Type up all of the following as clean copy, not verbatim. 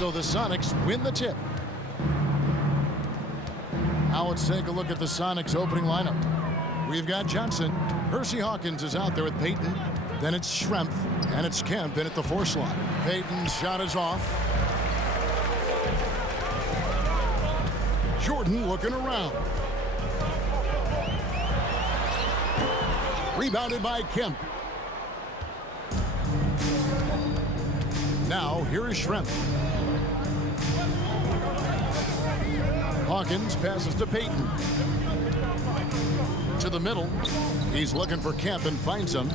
So the Sonics win the tip. Now let's take a look at the Sonics opening lineup. We've got Johnson. Hersey Hawkins is out there with Payton. Then it's Schrempf, and it's Kemp in at the 4 slot. Payton's shot is off. Jordan looking around. Rebounded by Kemp. Now, here is Schrempf. Hawkins passes to Payton. To the middle. He's looking for Kemp and finds him.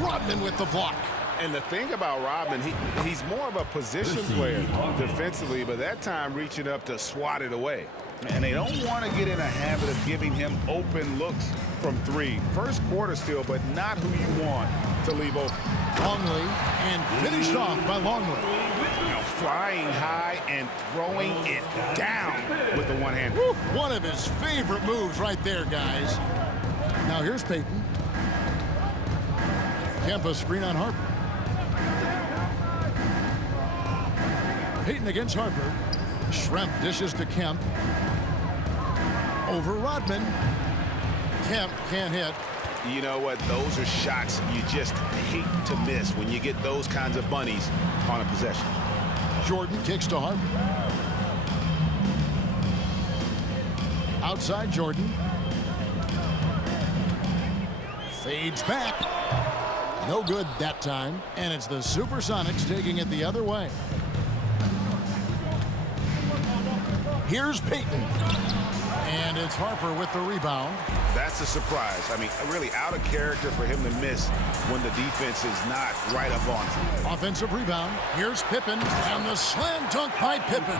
Rodman with the block. And the thing about Rodman, he's more of a position player defensively, but that time reaching up to swat it away. And they don't want to get in a habit of giving him open looks from 3. First quarter still, but not who you want to leave open. Longley, and finished off by Longley. Flying high and throwing it down with the one hand. One of his favorite moves right there, guys. Now here's Payton. Kemp a screen on Harper. Payton against Harper. Schrempf dishes to Kemp. Over Rodman. Kemp can't hit. You know what? Those are shots you just hate to miss when you get those kinds of bunnies on a possession. Jordan kicks to Harper. Outside Jordan. Fades back. No good that time. And it's the SuperSonics taking it the other way. Here's Payton. And it's Harper with the rebound. That's a surprise. I mean, really out of character for him to miss when the defense is not right up on him. Offensive rebound. Here's Pippen. And the slam dunk by Pippen.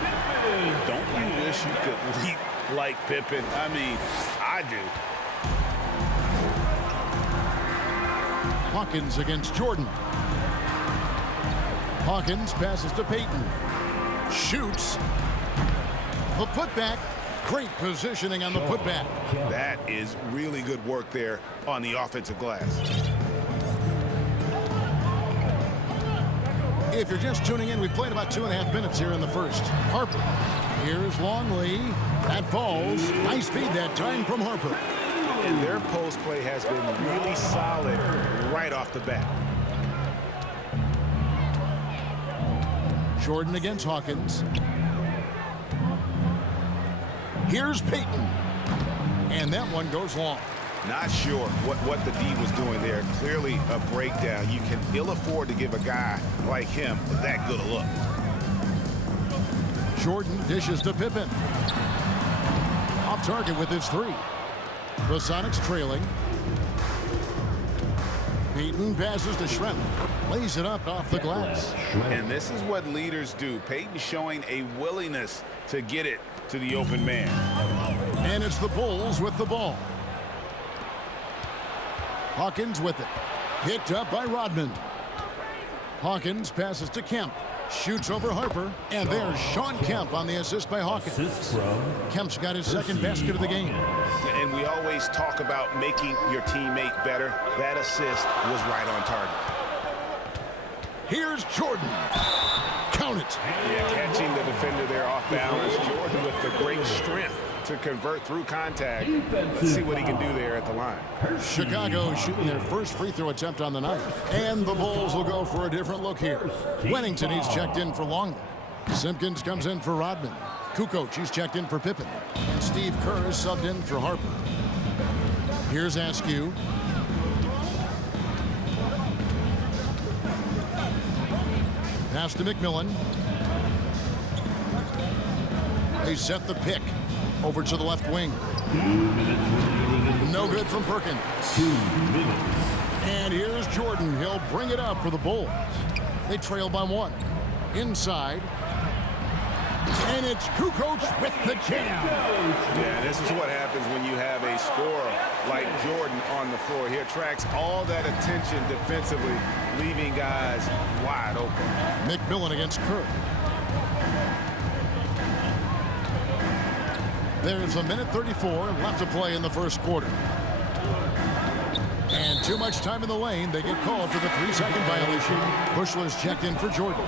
Don't you wish you could leap like Pippen? I mean, I do. Hawkins against Jordan. Hawkins passes to Payton. Shoots. The putback. Great positioning on the putback. That is really good work there on the offensive glass. If you're just tuning in, we've played about 2.5 minutes here in the first. Harper. Here's Longley. That falls. Nice feed that time from Harper. And their post play has been really solid right off the bat. Jordan against Hawkins. Here's Payton. And that one goes long. Not sure what the D was doing there. Clearly a breakdown. You can ill afford to give a guy like him that good a look. Jordan dishes to Pippen. Off target with his 3. The Sonics trailing. Payton passes to Schrempf. Lays it up off the glass. And this is what leaders do. Payton showing a willingness to get it to the open man. And it's the Bulls with the ball. Hawkins with it. Picked up by Rodman. Hawkins passes to Kemp. Shoots over Harper. And there's Shawn Kemp on the assist by Hawkins. Kemp's got his second basket of the game. And we always talk about making your teammate better. That assist was right on target. Here's Jordan. Count it. Yeah, catching the defender there off balance. Jordan with the great strength to convert through contact. Let's see what he can do there at the line. Chicago shooting their first free throw attempt on the night. And the Bulls will go for a different look here. Wennington, he's checked in for Longley. Simpkins comes in for Rodman. Kukoc, he's checked in for Pippen. And Steve Kerr is subbed in for Harper. Here's Askew. Pass to McMillan. They set the pick. Over to the left wing. No good from Perkins. 2 minutes. And here's Jordan. He'll bring it up for the Bulls. They trail by 1. Inside. And it's Kukoc with the jam. Yeah, this is what happens when you have a scorer like Jordan on the floor. He attracts all that attention defensively, leaving guys wide open. McMillan against Kerr. There's 1:34 left to play in the first quarter. And too much time in the lane. They get called for the 3-second violation. Bushler's checked in for Jordan.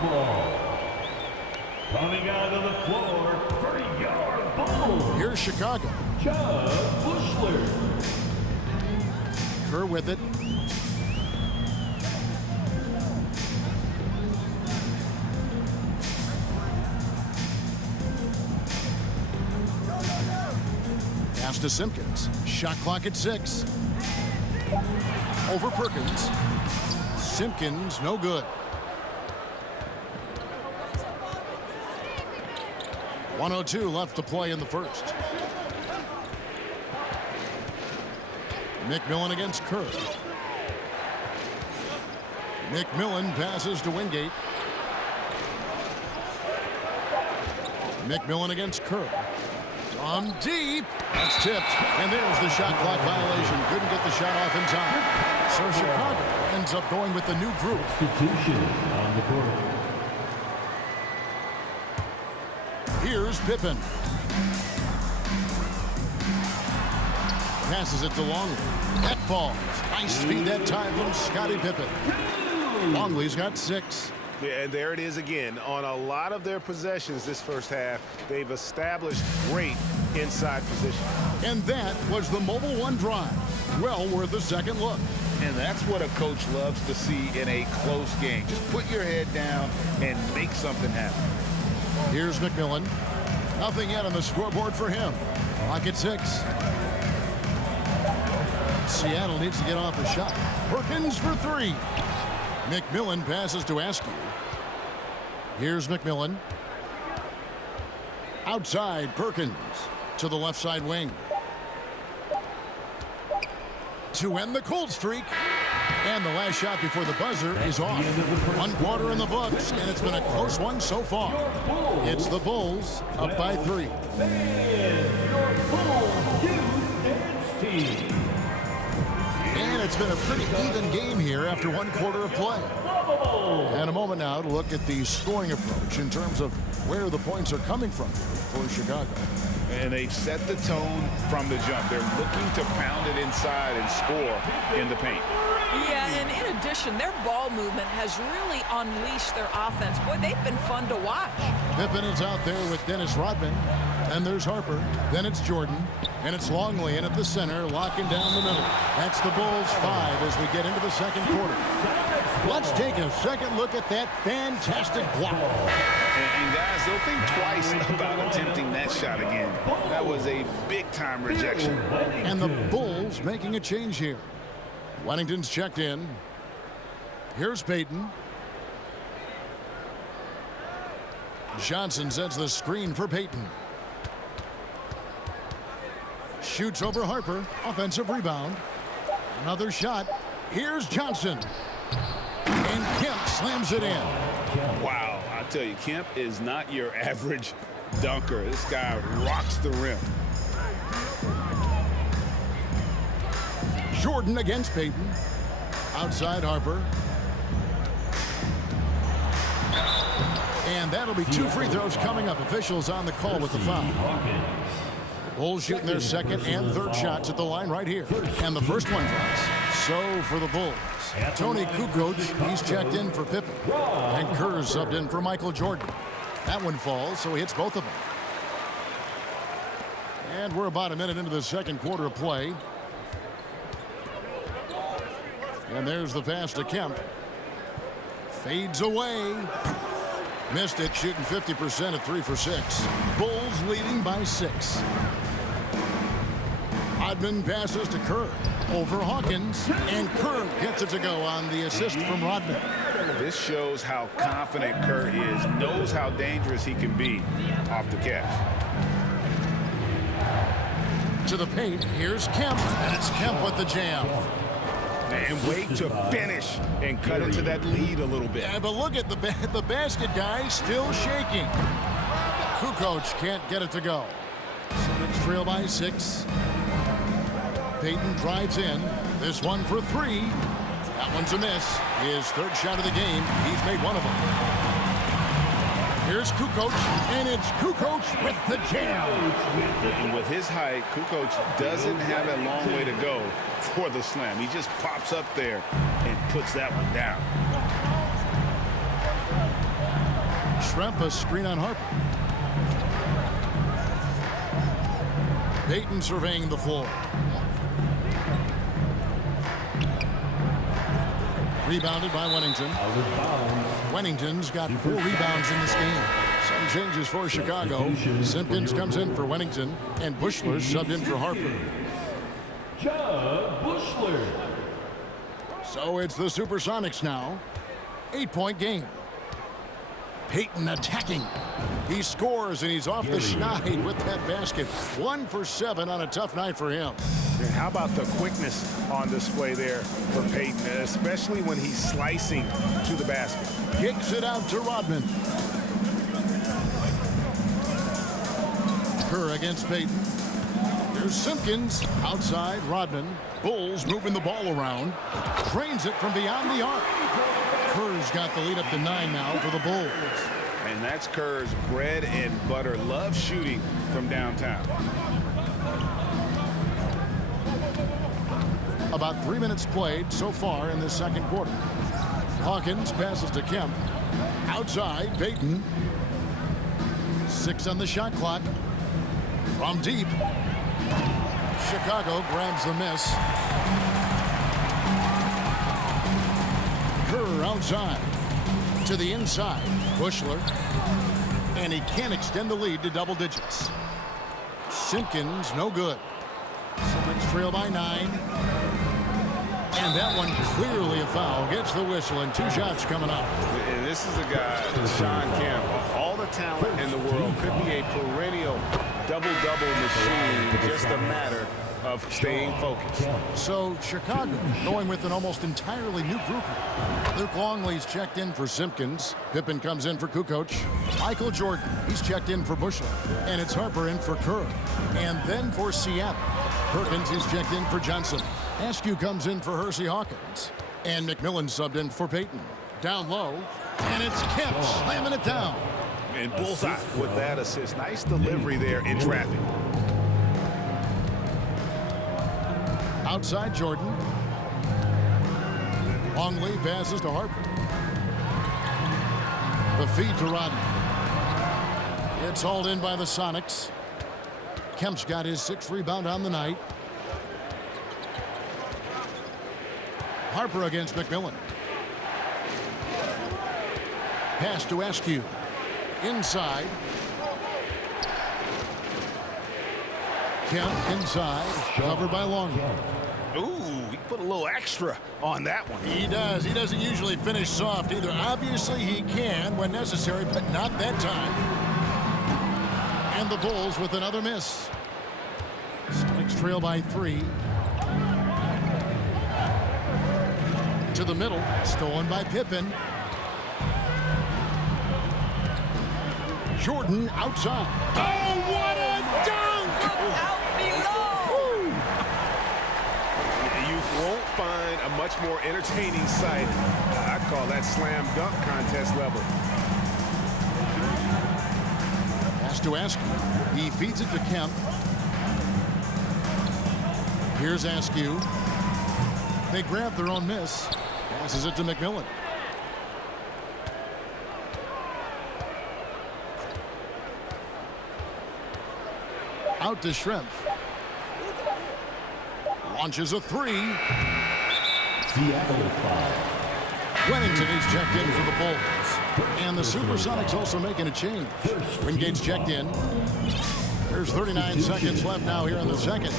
Coming out of the floor for your Bulls. Here's Chicago. John Bushler. Kerr with it. Pass to Simpkins. Shot clock at 6. Over Perkins. Simpkins, no good. 1:02 left to play in the first. McMillan against Kerr. McMillan passes to Wingate. McMillan against Kerr. From deep. That's tipped. And there's the shot clock violation. Couldn't get the shot off in time. So Chicago ends up going with the new group. Substitution on the court. Here's Pippen. Passes it to Longley. That falls. Nice feed that time from Scottie Pippen. Longley's got 6. Yeah, and there it is again. On a lot of their possessions this first half, they've established great inside position. And that was the Mobile One drive. Well worth a second look. And that's what a coach loves to see in a close game. Just put your head down and make something happen. Here's McMillan. Nothing yet on the scoreboard for him. Clock at 6. Seattle needs to get off a shot. Perkins for 3. McMillan passes to Askew. Here's McMillan. Outside, Perkins to the left side wing. To end the cold streak. And the last shot before the buzzer is off. 1 quarter in the books, and it's been a close one so far. It's the Bulls up by 3. Your Bulls Youth Dance Team. And it's been a pretty even game here after 1 quarter of play. And a moment now to look at the scoring approach in terms of where the points are coming from for Chicago. And they've set the tone from the jump. They're looking to pound it inside and score in the paint. Yeah, and in addition, their ball movement has really unleashed their offense. Boy, they've been fun to watch. Pippen is out there with Dennis Rodman. Then there's Harper. Then it's Jordan. And it's Longley in at the center, locking down the middle. That's the Bulls 5 as we get into the second quarter. Let's take a second look at that fantastic block. And guys, they'll think twice about attempting that shot again. That was a big-time rejection. And the Bulls making a change here. Wennington's checked in. Here's Payton. Johnson sets the screen for Payton. Shoots over Harper. Offensive rebound. Another shot. Here's Johnson. And Kemp slams it in. Wow, I tell you, Kemp is not your average dunker. This guy rocks the rim. Jordan against Payton. Outside Harper. And that'll be 2 free throws coming up. Officials on the call with the foul. Bulls shooting their second and third shots at the line right here. And the first one drops. So for the Bulls, Tony Kukoc, he's checked in for Pippen. And Kerr subbed in for Michael Jordan. That one falls, so he hits both of them. And we're about a minute into the second quarter of play. And there's the pass to Kemp. Fades away. Missed it, shooting 50% at 3 for 6. Bulls leading by 6. Rodman passes to Kerr. Over Hawkins. And Kerr gets it to go on the assist from Rodman. This shows how confident Kerr is. Knows how dangerous he can be off the catch. To the paint. Here's Kemp. And it's Kemp with the jam. And wait to finish and cut into that lead a little bit. Yeah, but look at the basket guy still shaking. Kukoc can't get it to go. Sonics trail by 6. Payton drives in. This one for 3. That one's a miss. His third shot of the game. He's made one of them. Here's Kukoc, and it's Kukoc with the jam. And with his height, Kukoc doesn't have a long way to go for the slam. He just pops up there and puts that one down. Schrempf a screen on Harper. Payton surveying the floor. Rebounded by Wennington. Wennington's got 4 rebounds in this game. Some changes for Chicago. Simpkins comes in for Wennington, and Bushler's subbed in for Harper. Bushler. So it's the SuperSonics now. 8-point game. Payton attacking. He scores, and he's off the schneid with that basket. 1 for 7 on a tough night for him. And how about the quickness on display there for Payton, especially when he's slicing to the basket. Kicks it out to Rodman. Kerr against Payton. Here's Simpkins. Outside, Rodman. Bulls moving the ball around. Drains it from beyond the arc. Kerr's got the lead up to 9 now for the Bulls. And that's Kerr's bread and butter. Love shooting from downtown. About 3 minutes played so far in the second quarter. Hawkins passes to Kemp. Outside, Payton. 6 on the shot clock. From deep. Chicago grabs the miss. Kerr outside. To the inside. Bushler. And he can't extend the lead to double digits. Simpkins, no good. Celtics trail by 9. And that one clearly a foul. Gets the whistle, and 2 shots coming up. And this is a guy, Shawn Kemp, all the talent in the world, could be a perennial double-double machine. Just a matter of staying focused. So Chicago going with an almost entirely new group. Luke Longley's checked in for Simpkins. Pippen comes in for Kukoc. Michael Jordan, he's checked in for Bushler. And it's Harper in for Kerr. And then for Seattle, Perkins is checked in for Johnson. Askew comes in for Hersey Hawkins. And McMillan subbed in for Payton. Down low, and it's Kemp slamming it down. And bullseye with that assist. Nice delivery there in traffic. Outside Jordan. Longley passes to Harper. The feed to Rodman. It's hauled in by the Sonics. Kemp's got his 6th rebound on the night. Harper against McMillan. Pass to Askew. Inside. Kemp inside. Covered by Longley. Ooh, he put a little extra on that one. He does. He doesn't usually finish soft either. Obviously, he can when necessary, but not that time. And the Bulls with another miss. Sonics trail by 3. To the middle. Stolen by Pippen. Jordan outside. Oh, what a dunk! Out below. You won't find a much more entertaining sight. I'd call that slam dunk contest level. Has to Askew. He feeds it to Kemp. Here's Askew. They grab their own miss. Passes it to McMillan. Out to Schrempf. Launches a 3. Wennington is checked in for the Bulls. And the SuperSonics also making a change. Wingate's checked in. There's 39 seconds left now here in the second.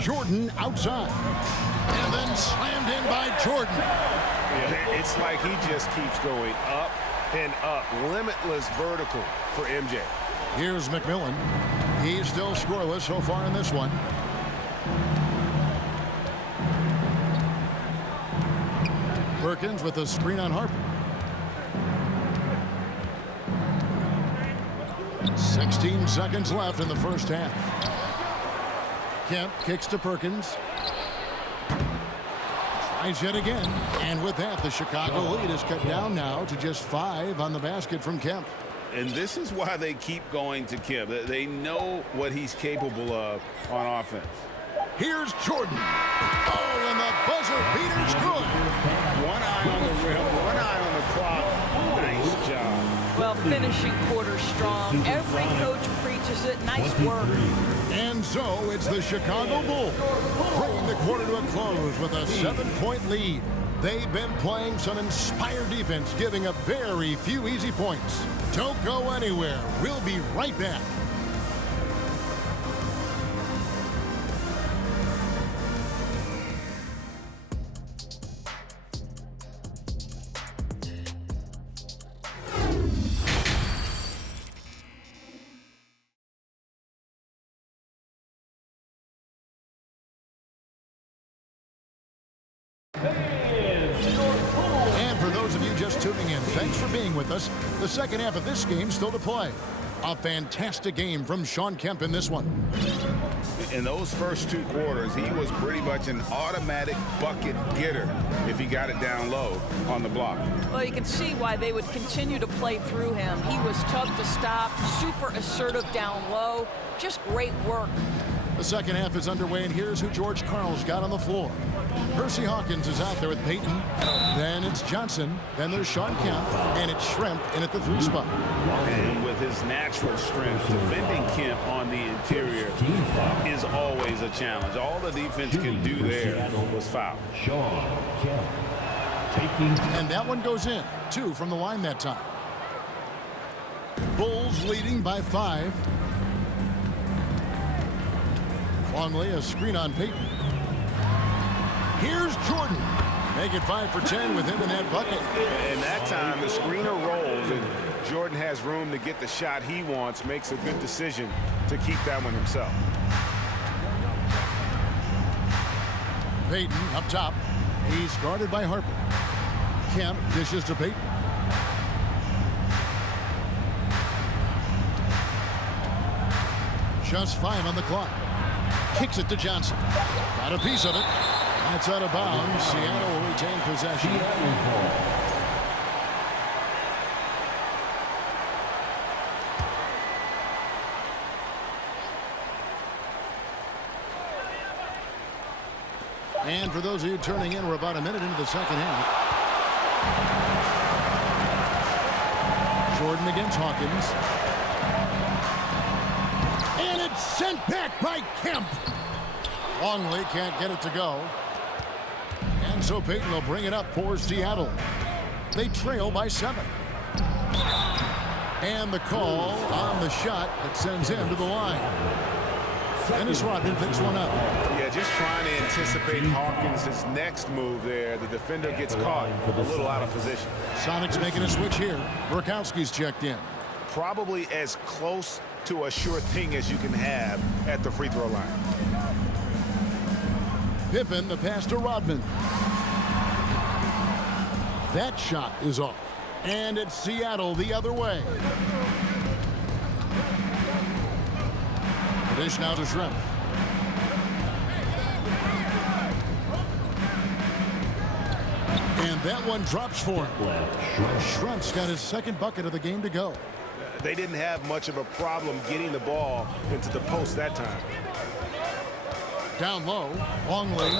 Jordan outside. And then slammed in by Jordan. Yeah, it's like he just keeps going up and up. Limitless vertical for MJ. Here's McMillan. He's still scoreless so far in this one. Perkins with a screen on Harper. 16 seconds left in the first half. Kemp kicks to Perkins. Tries yet again. And with that, the Chicago lead is cut down now to just 5 on the basket from Kemp. And this is why they keep going to Kemp. They know what he's capable of on offense. Here's Jordan. Oh, and the buzzer beater's good. One eye on the rim, one eye on the clock. Nice job. Well, finishing quarter strong. Every coach preaches it. Nice work. And so it's the Chicago Bulls bringing the quarter to a close with a 7-point lead. They've been playing some inspired defense, giving up very few easy points. Don't go anywhere. We'll be right back. And for those of you just tuning in, thanks for being with us. The second half of this game still to play. A fantastic game from Shawn Kemp in this one. In those first 2 quarters, he was pretty much an automatic bucket getter if he got it down low on the block. Well, you can see why they would continue to play through him. He was tough to stop, super assertive down low. Just great work. The second half is underway, and here's who George Karl's got on the floor. Percy Hawkins is out there with Payton. Then it's Johnson. Then there's Shawn Kemp. And it's Shrimp in at the 3 spot. And with his natural strength, defending Kemp on the interior is always a challenge. All the defense can do there was foul. Shawn Kemp. And that one goes in. 2 from the line that time. Bulls leading by 5. Longley, a screen on Payton. Here's Jordan. Make it 5 for 10 with him in that bucket. And that time the screener rolls and Jordan has room to get the shot he wants, makes a good decision to keep that one himself. Payton up top. He's guarded by Harper. Kemp dishes to Payton. Just 5 on the clock. Kicks it to Johnson. Got a piece of it. That's out of bounds. Seattle will retain possession. And for those of you turning in, we're about a minute into the second half. Jordan against Hawkins. And it's sent back by Kemp. Longley can't get it to go. And so Payton will bring it up for Seattle. They trail by 7. And the call on the shot that sends him to the line. Dennis Rodman picks one up. Yeah, just trying to anticipate Hawkins' next move there. The defender gets caught a little out of position. Sonics making a switch here. Burkowski's checked in. Probably as close to a sure thing as you can have at the free throw line. Pippen, the pass to Rodman. That shot is off. And it's Seattle the other way. The dish now to Shrimp. And that one drops for him. Shrimp's got his second bucket of the game to go. They didn't have much of a problem getting the ball into the post that time. Down low, Longley.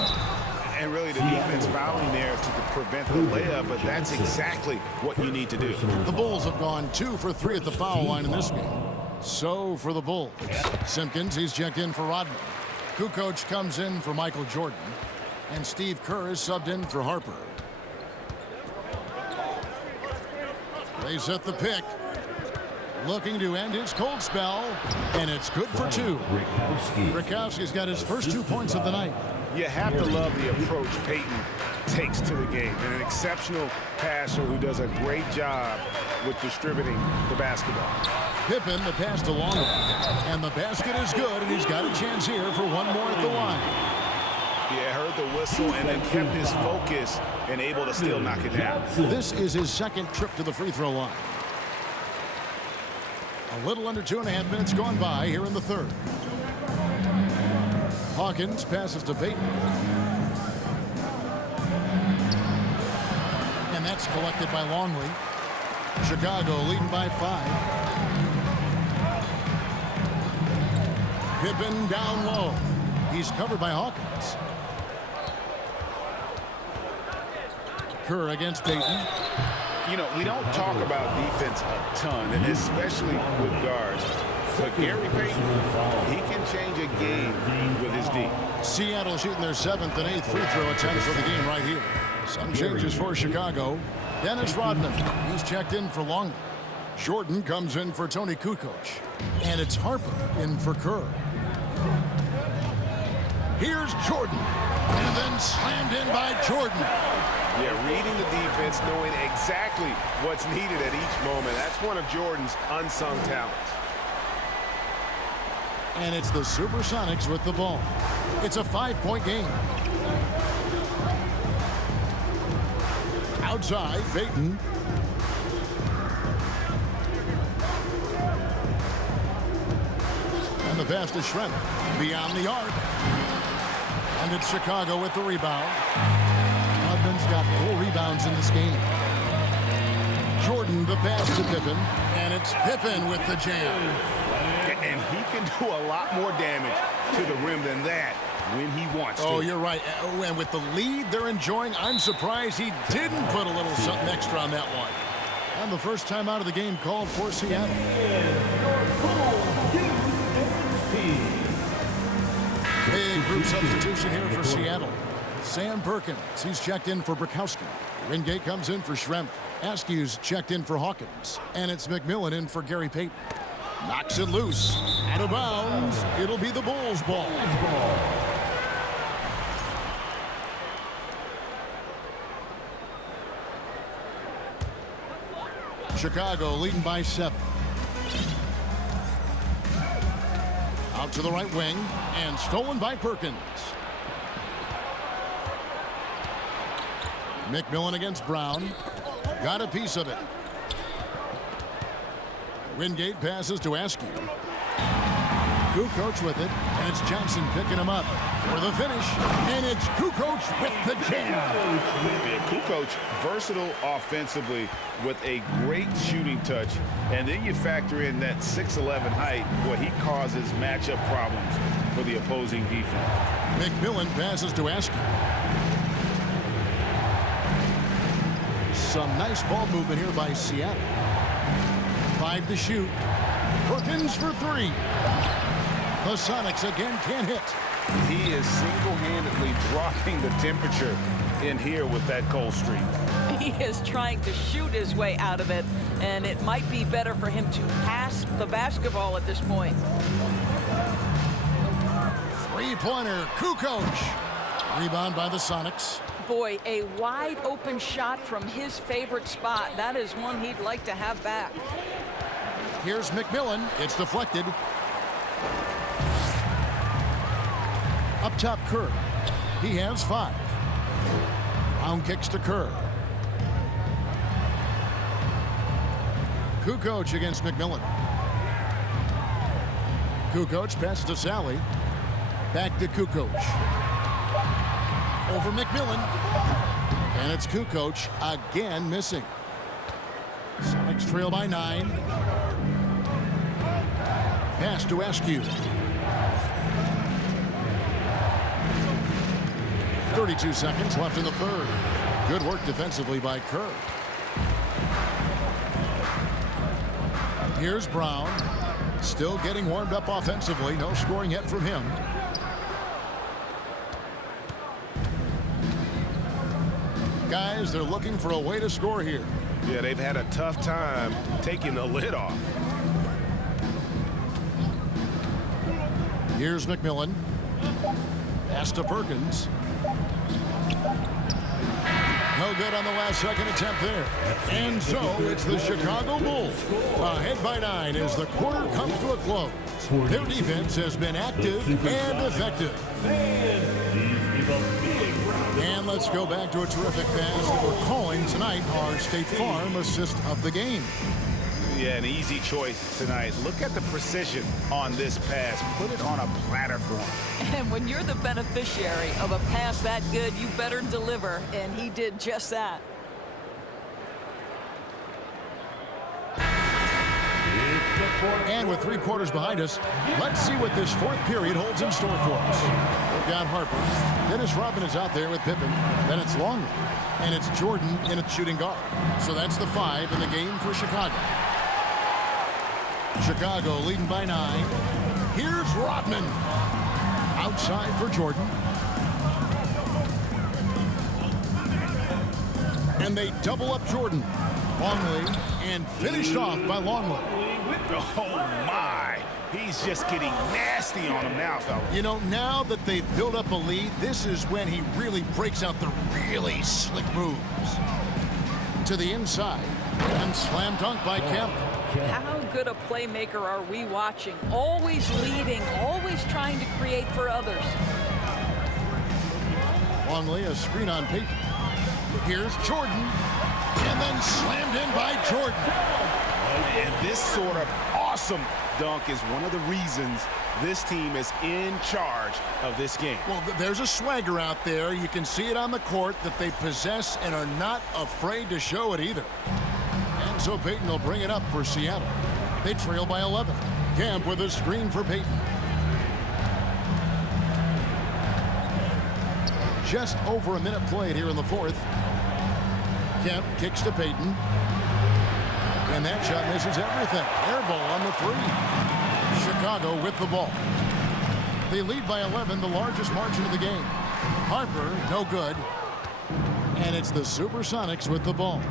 And really the defense fouling there to prevent the layup, but that's exactly what you need to do. The Bulls have gone 2 for 3 at the foul line in this game. So for the Bulls, Simpkins, he's checked in for Rodman. Kukoc comes in for Michael Jordan. And Steve Kerr is subbed in for Harper. They set the pick. Looking to end his cold spell, and it's good for 2. Rakowski's got his first 2 points of the night. You have to love the approach Payton takes to the game. And an exceptional passer who does a great job with distributing the basketball. Pippen, the pass to Longley. And the basket is good, and he's got a chance here for one more at the line. Yeah, heard the whistle and then kept his focus and able to still knock it down. This is his second trip to the free throw line. A little under 2.5 minutes gone by here in the third. Hawkins passes to Payton. And that's collected by Longley. Chicago leading by 5. Pippen down low. He's covered by Hawkins. Kerr against Payton. You know, we don't talk about defense a ton, and especially with guards. But Gary Payton, he can change a game with his D. Seattle shooting their 7th and 8th free throw attempts for the game right here. Some changes for Chicago. Dennis Rodman, he's checked in for Longley. Jordan comes in for Tony Kukoc. And it's Harper in for Kerr. Here's Jordan. And then slammed in by Jordan. Yeah, reading the defense, knowing exactly what's needed at each moment. That's one of Jordan's unsung talents. And it's the SuperSonics with the ball. It's a 5-point game. Outside, Payton. And the pass to Schrempf. Beyond the arc. And it's Chicago with the rebound. Rodman's got 4 rebounds in this game. Jordan, the pass to Pippen. And it's Pippen with the jam. And he can do a lot more damage to the rim than that when he wants to. Oh, you're right. And with the lead they're enjoying, I'm surprised he didn't put a little something extra on that one. And the first time out of the game called for Seattle. Big group substitution here for Seattle. Sam Perkins, he's checked in for Bukowski. Wingate comes in for Schrempf. Askew's checked in for Hawkins. And it's McMillan in for Gary Payton. Knocks it loose. Out of bounds. It'll be the Bulls' ball. Chicago leading by 7. Out to the right wing. And stolen by Perkins. McMillan against Brown. Got a piece of it. Wingate passes to Askew. Kukoc with it, and it's Johnson picking him up for the finish, and it's Kukoc with the jam. Yeah, Kukoc, versatile offensively with a great shooting touch, and then you factor in that 6'11" height, where he causes matchup problems for the opposing defense. McMillan passes to Askew. Some nice ball movement here by Seattle. 5 to shoot. Perkins for 3. The Sonics again can't hit. He is single-handedly dropping the temperature in here with that cold streak. He is trying to shoot his way out of it, and it might be better for him to pass the basketball at this point. 3-pointer, Kukoc. Rebound by the Sonics. Boy, a wide open shot from his favorite spot. That is one he'd like to have back. Here's McMillan. It's deflected. Up top, Kerr. He has 5. Brown kicks to Kerr. Kukoc against McMillan. Kukoc passes to Sally. Back to Kukoc. Over McMillan. And it's Kukoc again missing. Sonics trail by 9. Pass to Askew. 32 seconds left in the third. Good work defensively by Kerr. Here's Brown. Still getting warmed up offensively. No scoring yet from him. Guys, they're looking for a way to score here. Yeah, they've had a tough time taking the lid off. Here's McMillan. Pass to Perkins. No good on the last second attempt there. And so it's the Chicago Bulls. Ahead by 9 as the quarter comes to a close. Their defense has been active and effective. And let's go back to a terrific pass that we're calling tonight our State Farm assist of the game. Yeah, an easy choice tonight. Look at the precision on this pass. Put it on a platter for him. And when you're the beneficiary of a pass that good, you better deliver, and he did just that. It's And with 3 quarters behind us, let's see what this 4th period holds in store for us. We've got Harper. Dennis Rodman is out there with Pippen. Then it's Longley. And it's Jordan in a shooting guard. So that's the 5 in the game for Chicago. Chicago leading by 9. Here's Rodman. Outside for Jordan. And they double up Jordan. Longley, and finished off by Longley. Oh, my. He's just getting nasty on him now, fellas. You know, now that they've built up a lead, this is when he really breaks out the really slick moves. To the inside, and slam dunk by Kemp. How good a playmaker are we watching? Always leading, always trying to create for others. Longley, a screen on Payton. Here's Jordan, and then slammed in by Jordan. And this sort of awesome dunk is one of the reasons this team is in charge of this game. Well, there's a swagger out there. You can see it on the court that they possess and are not afraid to show it either. And so Payton will bring it up for Seattle. They trail by 11. Kemp with a screen for Payton. Just over a minute played here in the 4th. Kemp kicks to Payton. And that shot misses everything. Air ball on the 3. Chicago with the ball. They lead by 11, the largest margin of the game. Harper, no good. And it's the SuperSonics with the ball.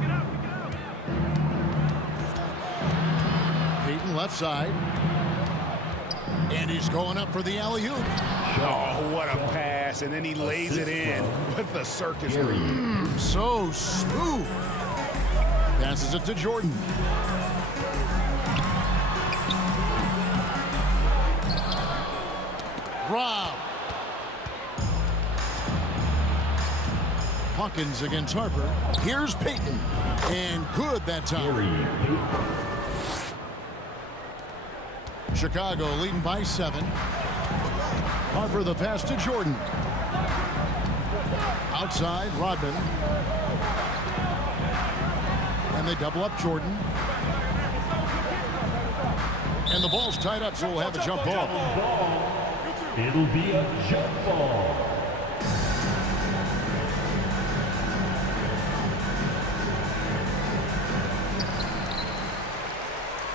Payton left side. And he's going up for the alley-oop. Oh, what a pass. And then he lays it in with the circus move. So smooth. Passes it to Jordan. Rob. Hawkins against Harper. Here's Payton. And good that time. Chicago leading by 7. Harper the pass to Jordan. Outside, Rodman. And they double up Jordan. And the ball's tied up, so we'll have a jump ball. It'll be a jump ball.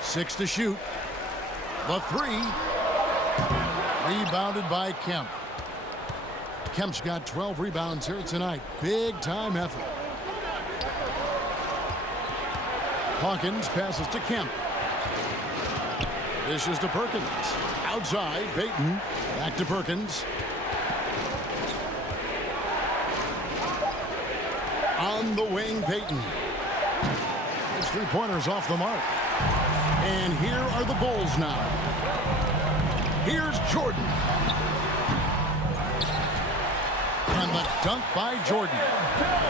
Six to shoot. The 3. Rebounded by Kemp. Kemp's got 12 rebounds here tonight. Big time effort. Hawkins passes to Kemp. Dishes to Perkins. Outside, Payton. Back to Perkins. On the wing, Payton. His 3-pointers off the mark. And here are the Bulls now. Here's Jordan. And the dunk by Jordan.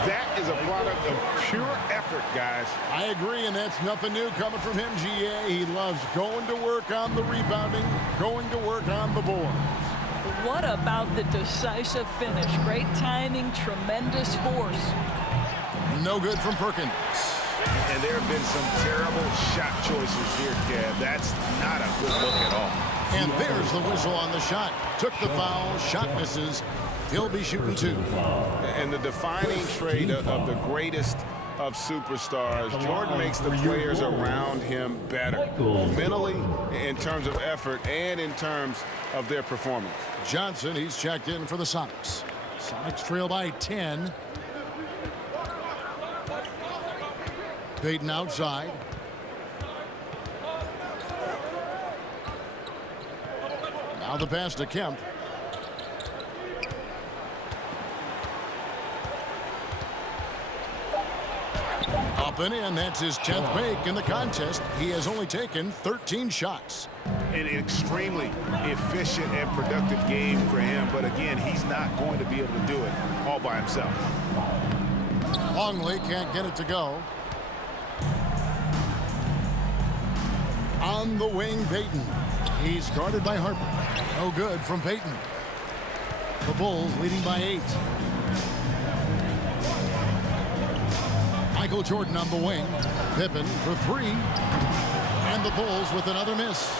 That is a product of pure effort, guys. I agree, and that's nothing new coming from him, GA. He loves going to work on the rebounding, going to work on the boards. What about the decisive finish? Great timing, tremendous force. No good from Perkins. And there have been some terrible shot choices here, Kev. That's not a good look at all. And there's the whistle on the shot. Took the foul, shot misses. He'll be shooting 2. And the defining trait of the greatest of superstars, Jordan makes the players around him better. Mentally, in terms of effort, and in terms of their performance. Johnson, he's checked in for the Sonics. Sonics trail by 10. Payton outside. Now the pass to Kemp. Up and in. That's his 10th make in the contest. He has only taken 13 shots. An extremely efficient and productive game for him. But again, he's not going to be able to do it all by himself. Longley can't get it to go. On the wing, Payton. He's guarded by Harper. No good from Payton. The Bulls leading by 8. Michael Jordan on the wing. Pippen for 3. And the Bulls with another miss.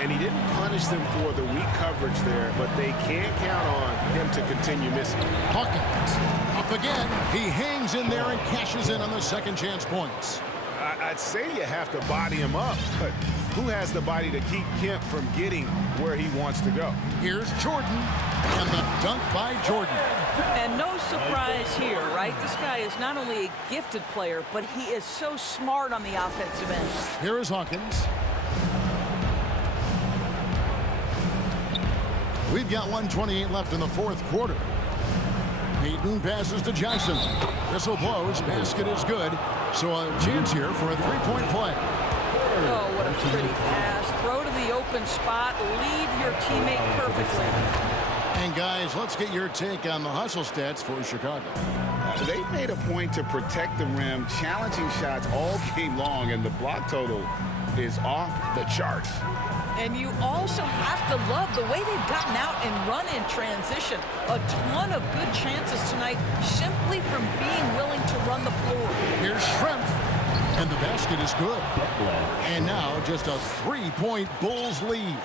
And he didn't punish them for the weak coverage there, but they can't count on him to continue missing. Hawkins up again. He hangs in there and cashes in on the second chance points. I'd say you have to body him up, but who has the body to keep Kemp from getting where he wants to go? Here's Jordan, and the dunk by Jordan. And no surprise here, right? This guy is not only a gifted player, but he is so smart on the offensive end. Here is Hawkins. We've got 1:28 left in the fourth quarter. Payton passes to Johnson. Whistle blows. Basket is good. So a chance here for a three-point play. Oh, what a pretty pass. Throw to the open spot. Lead your teammate perfectly. And guys, let's get your take on the hustle stats for Chicago. They made a point to protect the rim, challenging shots all game long, and the block total is off the charts. And you also have to love the way they've gotten out and run in transition. A ton of good chances tonight simply from being willing to run the floor. Here's Shrimp, and the basket is good. And now just a three-point Bulls lead.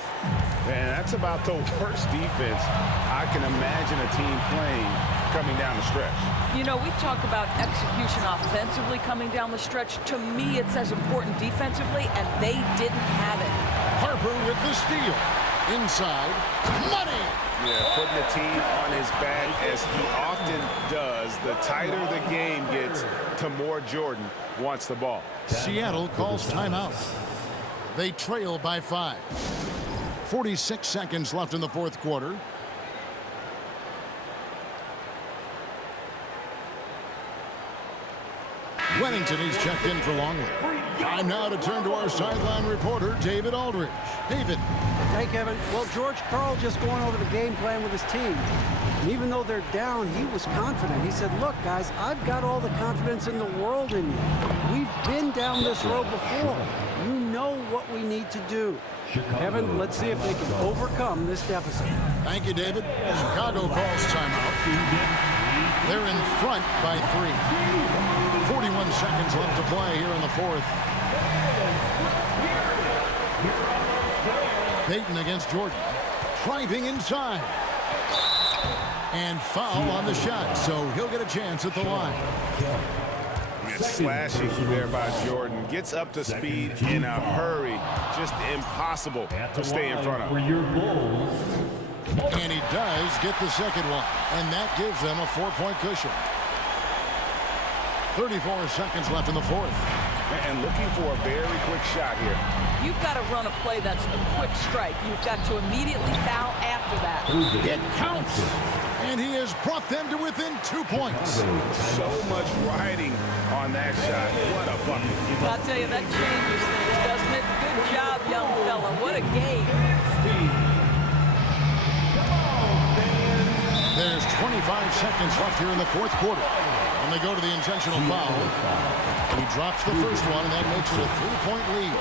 And that's about the worst defense I can imagine a team playing coming down the stretch. You know, we talk about execution offensively coming down the stretch. To me, it's as important defensively, and they didn't have it. Harper with the steal. Inside, money! Yeah, putting the team on his back as he often does. The tighter the game gets, the more Jordan wants the ball. Seattle calls timeout. They trail by 5. 46 seconds left in the fourth quarter. Wennington, he's checked in for Longley. Time now to turn to our sideline reporter, David Aldridge. David. Hey, Kevin. Well, George Karl just going over the game plan with his team. And even though they're down, he was confident. He said, look, guys, I've got all the confidence in the world in you. We've been down this road before. You know what we need to do. Kevin, let's see if they can overcome this deficit. Thank you, David. Chicago calls timeout. They're in front by 3. 41 seconds left to play here in the fourth. Payton against Jordan. Driving inside. And foul on the shot, so he'll get a chance at the line. Slashing there by Jordan. Gets up to speed in a hurry. Just impossible to stay in front of. And he does get the second one. And that gives them a 4-point cushion. 34 seconds left in the fourth. And looking for a very quick shot here. You've got to run a play that's a quick strike. You've got to immediately foul after that. It counts. And he has brought them to within 2 points. So much riding on that shot. What a bucket. I'll tell you, that changes things, doesn't it? Good job, young fella. What a game. There's 25 seconds left here in the fourth quarter. And they go to the intentional foul. He drops the first one, and that makes it a 3-point lead.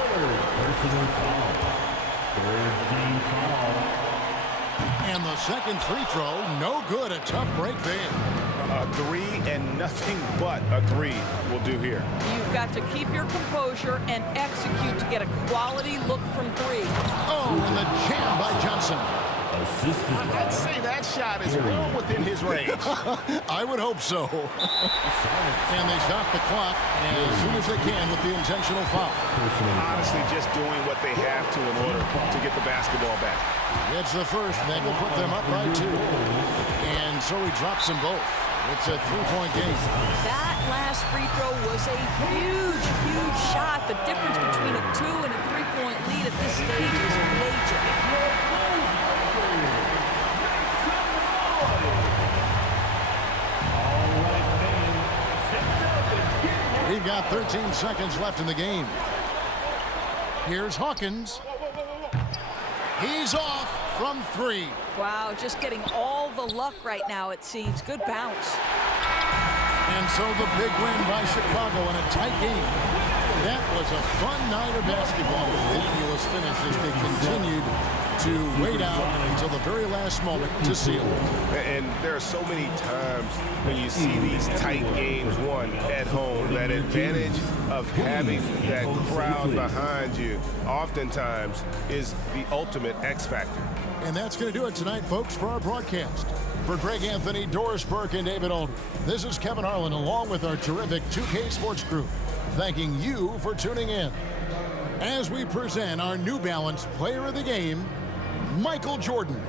And the second free throw, no good. A tough break there. A 3 and nothing but a 3 will do here. You've got to keep your composure and execute to get a quality look from 3. Oh, and the jam by Johnson. I'd say that shot is well within his range. I would hope so. And they stop the clock as soon as they can with the intentional foul. Honestly, just doing what they have to in order to get the basketball back. It's the first, and that will put them up by 2. And so he drops them both. It's a 3-point game. That last free throw was a huge, huge shot. The difference between a 2 and a 3-point lead at this stage is major. We've got 13 seconds left in the game. Here's Hawkins. He's off from 3. Wow, just getting all the luck right now, it seems. Good bounce. And so the big win by Chicago in a tight game. That was a fun night of basketball. Fabulous finish as they continued to wait out until the very last moment to seal it. And there are so many times when you see these tight games won at home, that advantage of having that crowd behind you oftentimes is the ultimate X factor. And that's going to do it tonight, folks, for our broadcast. For Greg Anthony, Doris Burke, and David Aldridge, this is Kevin Harlan along with our terrific 2K Sports crew, thanking you for tuning in. As we present our New Balance Player of the Game, Michael Jordan.